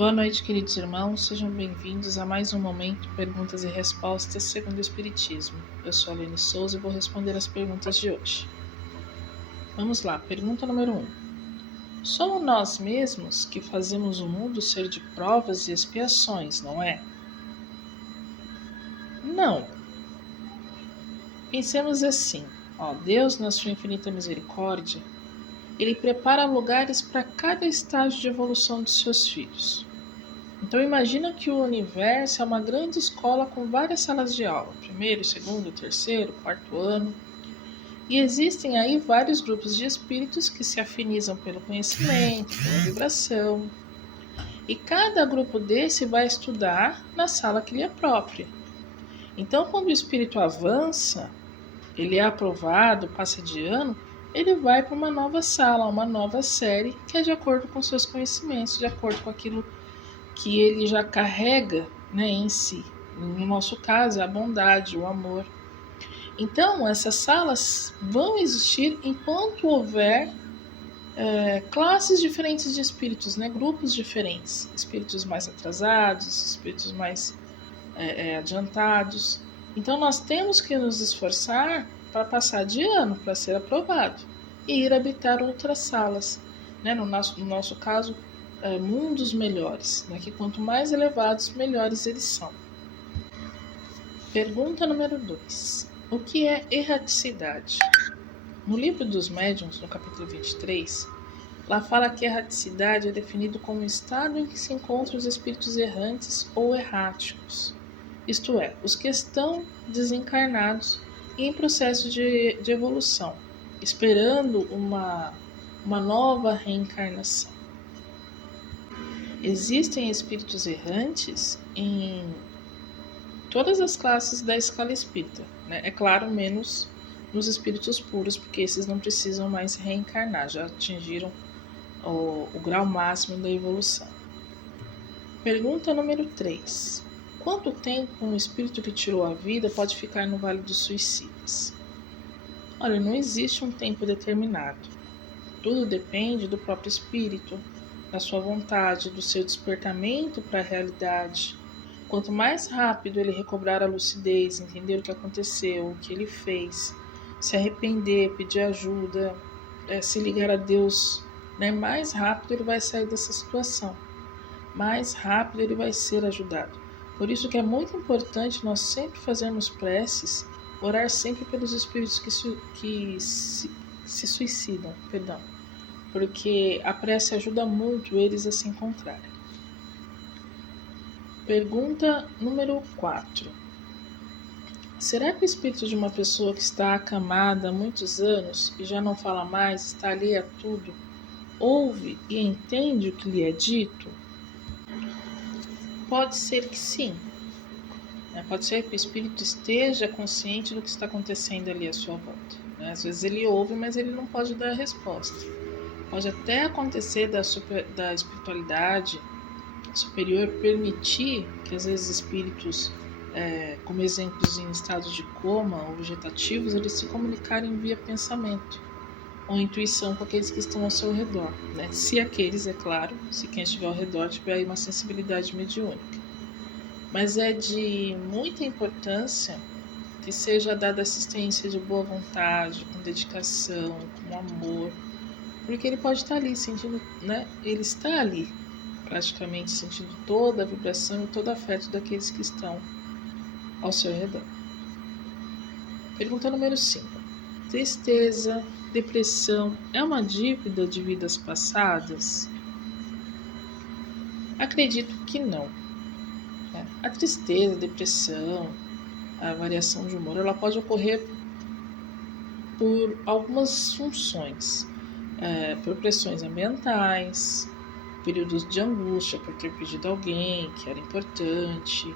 Boa noite, queridos irmãos, sejam bem-vindos a mais um momento Perguntas e Respostas segundo o Espiritismo. Eu sou a Aline Souza e vou responder as perguntas de hoje. Vamos lá, pergunta número 1. Somos nós mesmos que fazemos o mundo ser de provas e expiações, não é? Não. Pensemos assim, Deus, na sua infinita misericórdia, Ele prepara lugares para cada estágio de evolução de seus filhos. Então imagina que o universo é uma grande escola com várias salas de aula, primeiro, segundo, terceiro, quarto ano. E existem aí vários grupos de espíritos que se afinizam pelo conhecimento, pela vibração. E cada grupo desse vai estudar na sala que lhe é própria. Então quando o espírito avança, ele é aprovado, passa de ano, ele vai para uma nova sala, uma nova série, que é de acordo com seus conhecimentos, de acordo com aquilo que ele já carrega, em si. No nosso caso, é a bondade, o amor. Então, essas salas vão existir enquanto houver classes diferentes de espíritos, grupos diferentes. Espíritos mais atrasados, espíritos mais adiantados. Então, nós temos que nos esforçar para passar de ano, para ser aprovado, e ir habitar outras salas. No nosso caso, mundos melhores, que quanto mais elevados, melhores eles são. Pergunta número 2. O que é erraticidade? No livro dos médiuns, no capítulo 23, lá fala que erraticidade é definido como um estado em que se encontram os espíritos errantes ou erráticos, isto é, os que estão desencarnados e em processo de evolução, esperando uma nova reencarnação. Existem espíritos errantes em todas as classes da escala espírita, É claro, menos nos espíritos puros, porque esses não precisam mais reencarnar, já atingiram o grau máximo da evolução. Pergunta número 3. Quanto tempo um espírito que tirou a vida pode ficar no Vale dos Suicidas? Olha, não existe um tempo determinado. Tudo depende do próprio espírito, da sua vontade, do seu despertamento para a realidade. Quanto mais rápido ele recobrar a lucidez, entender o que aconteceu, o que ele fez, se arrepender, pedir ajuda, se ligar a Deus, mais rápido ele vai sair dessa situação, mais rápido ele vai ser ajudado. Por isso que é muito importante nós sempre fazermos preces, orar sempre pelos espíritos que se suicidam, porque a prece ajuda muito eles a se encontrarem. Pergunta número 4. Será que o espírito de uma pessoa que está acamada há muitos anos e já não fala mais, está ali a tudo, ouve e entende o que lhe é dito? Pode ser que sim. Pode ser que o espírito esteja consciente do que está acontecendo ali à sua volta. Às vezes ele ouve, mas ele não pode dar a resposta. Pode até acontecer da espiritualidade superior permitir que às vezes espíritos, como exemplos em estados de coma ou vegetativos, eles se comunicarem via pensamento ou intuição com aqueles que estão ao seu redor, Se aqueles, é claro, se quem estiver ao redor tiver aí uma sensibilidade mediúnica. Mas é de muita importância que seja dada assistência de boa vontade, com dedicação, com amor, porque ele pode estar ali sentindo, ele está ali praticamente sentindo toda a vibração e todo o afeto daqueles que estão ao seu redor. Pergunta número 5. Tristeza, depressão é uma dívida de vidas passadas? Acredito que não. A tristeza, a depressão, a variação de humor, ela pode ocorrer por algumas funções, por pressões ambientais, períodos de angústia por ter perdido alguém que era importante,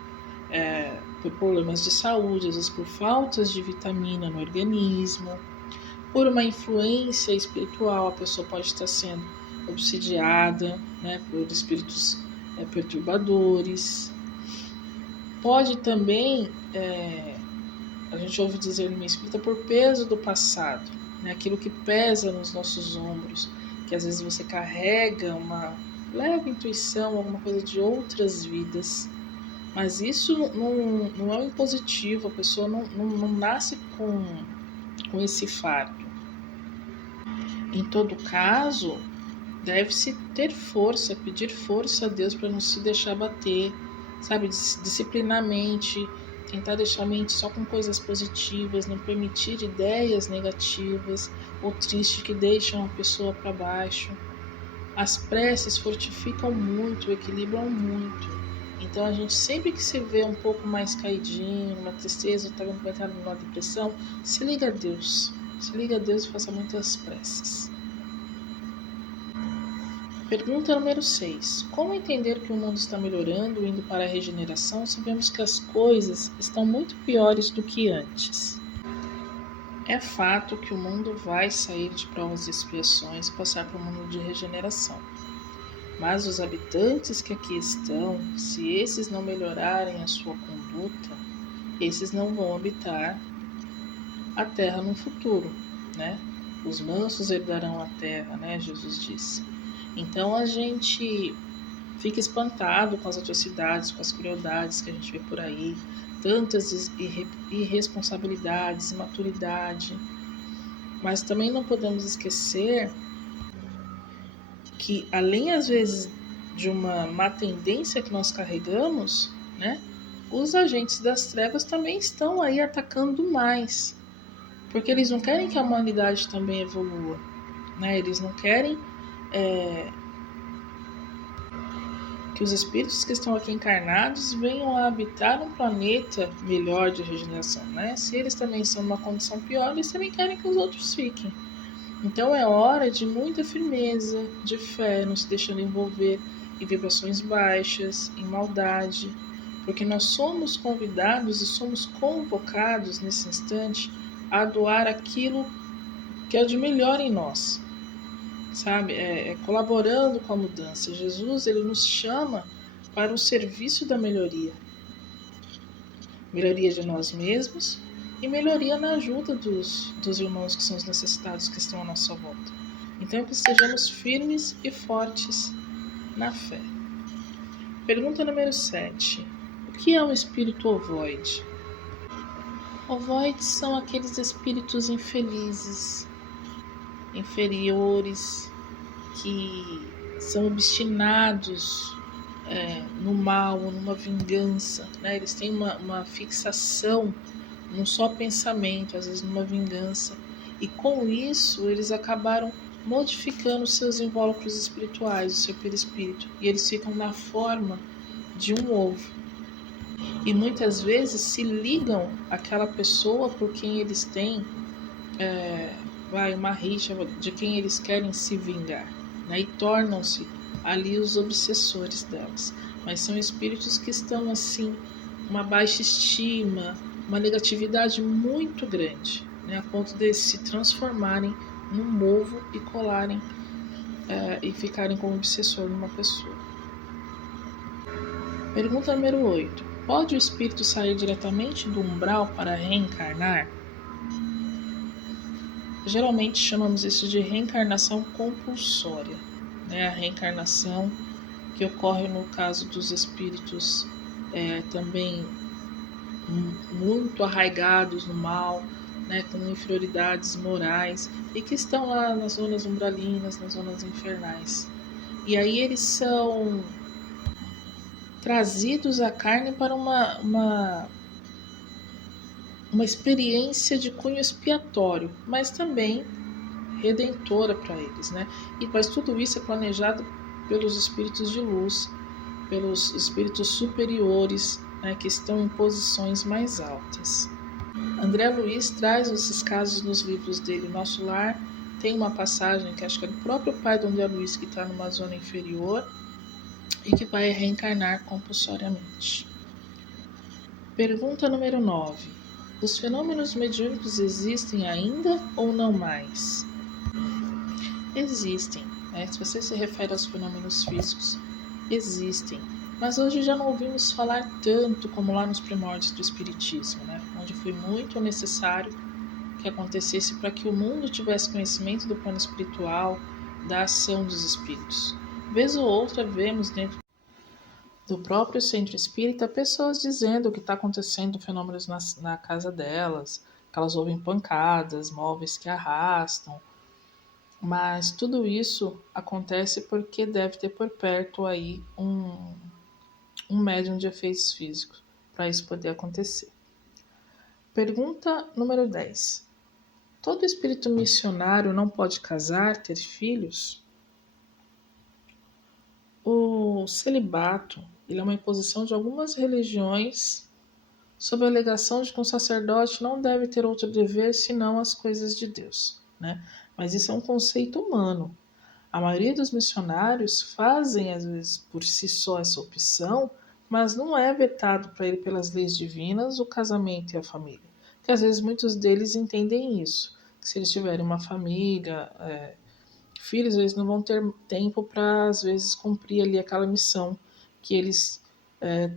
por problemas de saúde, às vezes por faltas de vitamina no organismo, por uma influência espiritual, a pessoa pode estar sendo obsidiada, por espíritos perturbadores. Pode também, a gente ouve dizer no meio espírita, por peso do passado, aquilo que pesa nos nossos ombros, que às vezes você carrega leve intuição, alguma coisa de outras vidas. Mas isso não é um impositivo, a pessoa não nasce com esse fardo. Em todo caso, deve-se ter força, pedir força a Deus para não se deixar bater, sabe? Disciplinar a mente, tentar deixar a mente só com coisas positivas, não permitir ideias negativas ou tristes que deixam a pessoa para baixo. As preces fortificam muito, equilibram muito. Então a gente sempre que se vê um pouco mais caidinho, uma tristeza, está entrando numa depressão, se liga a Deus. Se liga a Deus e faça muitas preces. Pergunta número 6. Como entender que o mundo está melhorando, indo para a regeneração, se vemos que as coisas estão muito piores do que antes? É fato que o mundo vai sair de provas e expiações e passar para um mundo de regeneração. Mas os habitantes que aqui estão, se esses não melhorarem a sua conduta, esses não vão habitar a terra no futuro, né? Os mansos herdarão a terra, né? Jesus disse. Então a gente fica espantado com as atrocidades, com as crueldades que a gente vê por aí, tantas irresponsabilidades, imaturidade. Mas também não podemos esquecer que, além às vezes de uma má tendência que nós carregamos, né, os agentes das trevas também estão aí atacando mais, porque eles não querem que a humanidade também evolua, né? Eles não querem que os espíritos que estão aqui encarnados venham a habitar um planeta melhor de regeneração, né? Se eles também estão numa condição pior, eles também querem que os outros fiquem. Então é hora de muita firmeza, de fé, não se deixando envolver em vibrações baixas, em maldade, porque nós somos convidados e somos convocados nesse instante a doar aquilo que é de melhor em nós, sabe? Colaborando com a mudança. Jesus, ele nos chama para o serviço da melhoria. Melhoria de nós mesmos e melhoria na ajuda dos irmãos que são os necessitados que estão à nossa volta. Então, que sejamos firmes e fortes na fé. Pergunta número 7. O que é um espírito ovoide? Ovoides são aqueles espíritos infelizes, inferiores, que são obstinados no mal, numa vingança, né? Eles têm uma fixação num só pensamento, às vezes numa vingança, e com isso eles acabaram modificando seus invólucros espirituais, o seu perispírito, e eles ficam na forma de um ovo. E muitas vezes se ligam àquela pessoa por quem eles têm uma rixa, de quem eles querem se vingar, né? E tornam-se ali os obsessores delas. Mas são espíritos que estão assim, uma baixa estima, uma negatividade muito grande, né? A ponto de se transformarem num ovo e colarem e ficarem como obsessor numa pessoa. Pergunta número 8. Pode o espírito sair diretamente do umbral para reencarnar? Geralmente chamamos isso de reencarnação compulsória, né? A reencarnação que ocorre no caso dos espíritos também muito arraigados no mal, né? Com inferioridades morais e que estão lá nas zonas umbralinas, nas zonas infernais. E aí eles são trazidos à carne para uma experiência de cunho expiatório, mas também redentora para eles, né? Mas tudo isso é planejado pelos espíritos de luz, pelos espíritos superiores, né, que estão em posições mais altas. André Luiz traz esses casos nos livros dele. Nosso Lar tem uma passagem que acho que é do próprio pai do André Luiz, que está numa zona inferior e que vai reencarnar compulsoriamente. Pergunta número 9. Os fenômenos mediúnicos existem ainda ou não mais? Existem, né? Se você se refere aos fenômenos físicos, existem. Mas hoje já não ouvimos falar tanto como lá nos primórdios do Espiritismo, né? Onde foi muito necessário que acontecesse para que o mundo tivesse conhecimento do plano espiritual, da ação dos espíritos. Vez ou outra vemos dentro do próprio centro espírita pessoas dizendo que está acontecendo fenômenos na casa delas, que elas ouvem pancadas, móveis que arrastam, mas tudo isso acontece porque deve ter por perto aí um médium de efeitos físicos para isso poder acontecer. Pergunta número 10. Todo espírito missionário não pode casar, ter filhos? O celibato ele é uma imposição de algumas religiões sob a alegação de que um sacerdote não deve ter outro dever senão as coisas de Deus, né? Mas isso é um conceito humano. A maioria dos missionários fazem, às vezes, por si só essa opção, mas não é vetado para ele pelas leis divinas o casamento e a família. Porque às vezes muitos deles entendem isso, que se eles tiverem uma família, filhos, eles não vão ter tempo para, às vezes, cumprir ali aquela missão que eles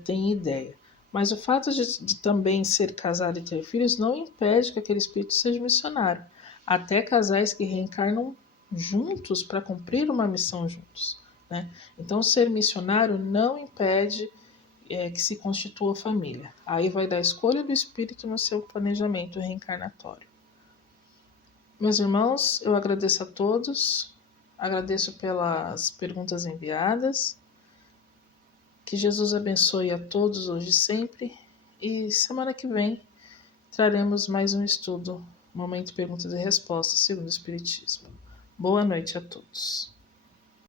têm ideia. Mas o fato de também ser casado e ter filhos não impede que aquele espírito seja missionário. Até casais que reencarnam juntos para cumprir uma missão juntos, né? Então, ser missionário não impede que se constitua família. Aí vai da escolha do espírito no seu planejamento reencarnatório. Meus irmãos, eu agradeço a todos, agradeço pelas perguntas enviadas. Que Jesus abençoe a todos hoje e sempre. E semana que vem traremos mais um estudo, Momento de Perguntas e Respostas, segundo o Espiritismo. Boa noite a todos.